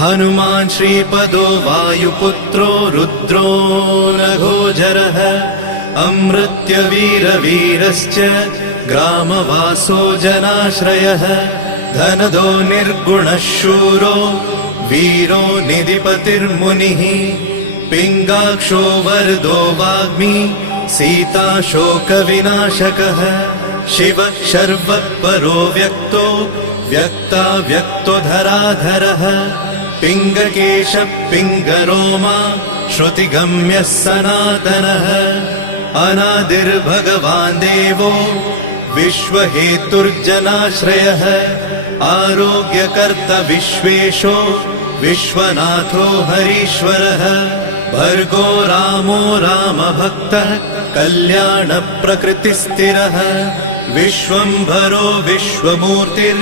हनुमान् श्रीपदो वायुपुत्रो रुद्रो नघोजरः अमृत्यवीरवीरश्च ग्रामवासो जनाश्रयः धनदो निर्गुणः शूरो वीरो निधिपतिर्मुनिः पिङ्गाक्षो वरदो वाग्मी सीता शोकविनाशकः शिवः शर्वः परो व्यक्तो व्यक्तो धराधरः पिङ्गकेशः पिङ्गरोमा श्रुतिगम्यः सनातनः अनादिर्भगवान् देवो विश्वहेतुर्जनाश्रयः आरोग्यकर्ता विश्वेशो विश्वनाथो हरीश्वरः भर्गो रामो रामभक्तः कल्याणप्रकृतिस्थिरः विश्वम्भरो विश्वमूर्तिर्